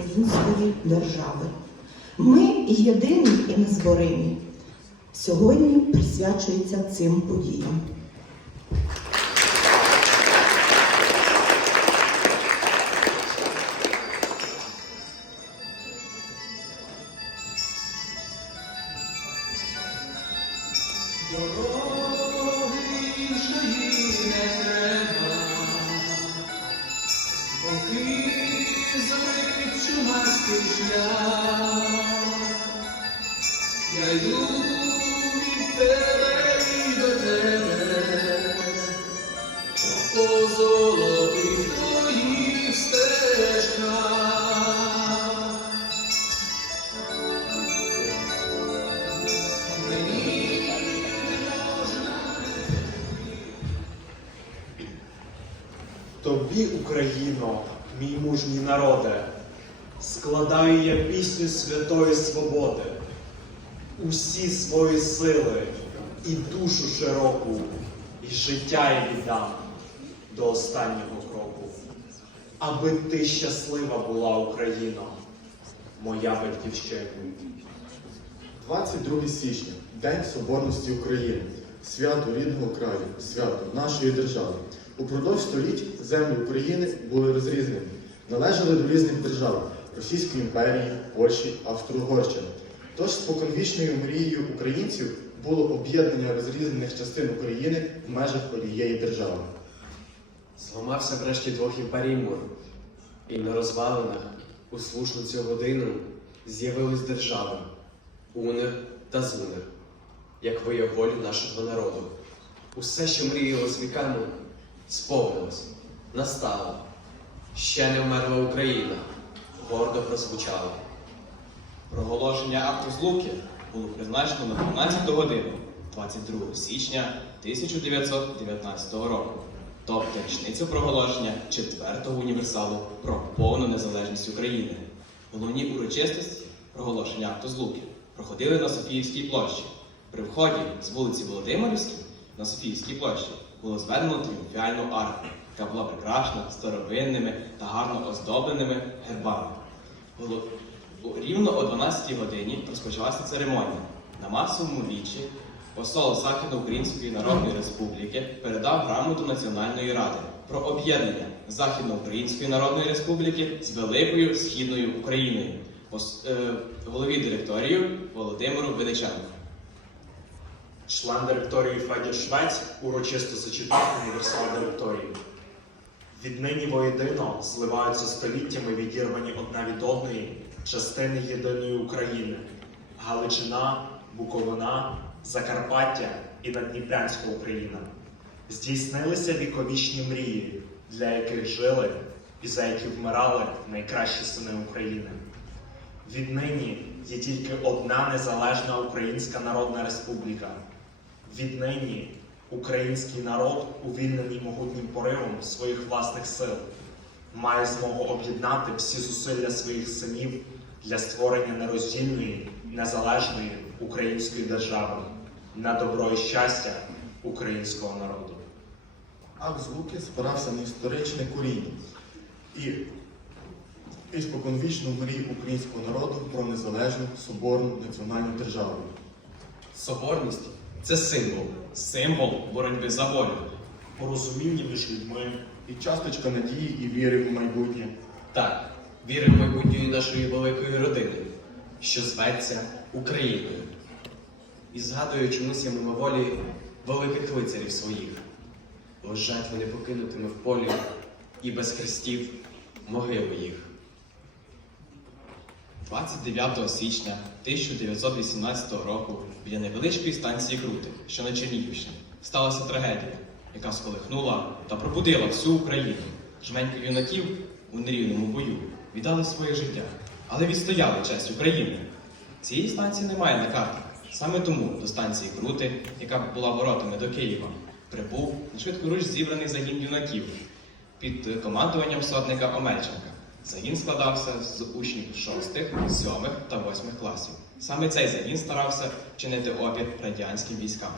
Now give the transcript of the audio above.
української держави. Ми єдині і незборимі. Сьогодні присвячується цим подіям. Чумацький шлях. Я йду від тебе і до тебе, по золотих твоїх стежках. Тобі, Україно, мій мужній народе, складаю я пісню святої свободи, усі свої сили і душу широку, і життя я віддам до останнього кроку. Аби ти щаслива була, Україно, моя батьківщина. 22 січня День Соборності України, свято рідного краю, свято нашої держави. Упродовж століть землі України були розрізнені, належали до різних держав Російської імперії, Польщі, Австро-Угорщини. Тож споконвічною мрією українців було об'єднання розрізнених частин України в межах однієї держави. Зламався врешті двох імперій мур, і на розвалинах у слушну цю годину з'явились держави Унер та Зунер, як вияв волю нашого народу. Усе, що мріялось віками, сповнилось, настало. Ще не вмерла Україна, гордо прозвучала. Проголошення акту злуки було призначено на 12 годину 22 січня 1919 року, тобто річницю проголошення четвертого універсалу про повну незалежність України. Головні урочистості проголошення акту злуки проходили на Софіївській площі. При вході з вулиці Володимирівській на Софіївській площі було зведено тріумфіальну арку, яка була прикрашена старовинними та гарно оздобленими гербами. Рівно о 12 годині розпочалася церемонія. На масовому вічі посол Західноукраїнської Народної Республіки передав грамоту Національної ради про об'єднання Західноукраїнської Народної Республіки з Великою Східною Україною е, голові директорію Володимиру Величенку. Член директорії Федір Швець урочисто зачитав універсал директорії. Віднині воєдино зливаються століттями відірвані одна від одної частини єдиної України Галичина, Буковина, Закарпаття і Надніпрянська Україна. Здійснилися віковічні мрії, для яких жили і за які вмирали найкращі сини України. Віднині є тільки одна незалежна Українська Народна Республіка. Віднині український народ, увільнений могутнім поривом своїх власних сил, має змогу об'єднати всі зусилля своїх синів для створення нероздільної, незалежної української держави на добро і щастя українського народу. Акт Злуки спирався на історичне коріння і, і споконвічну мрію українського народу про незалежну, соборну національну державу. Соборність це символ, символ боротьби за волю. Порозуміння між людьми, І часточка надії і віри в майбутнє. Так, віримо в майбутньої нашої великої родини, що зветься Україною. І згадую чомусь я мимоволі великих лицарів своїх. Лежать вони покинутими в полі і без хрестів могили їх. 29 січня 1918 року біля невеличкої станції Крути, що на Чернігівщині, сталася трагедія, яка сколихнула та пробудила всю Україну. Жменька юнаків у нерівному бою віддали своє життя, але відстояли честь України. Цієї станції немає на картах. Саме тому до станції Крути, яка була воротами до Києва, прибув на швидкоруч зібраний загін юнаків під командуванням сотника Омельченка. Загін складався з учнів 6, 7 та 8 класів. Саме цей загін старався чинити опір радянським військам.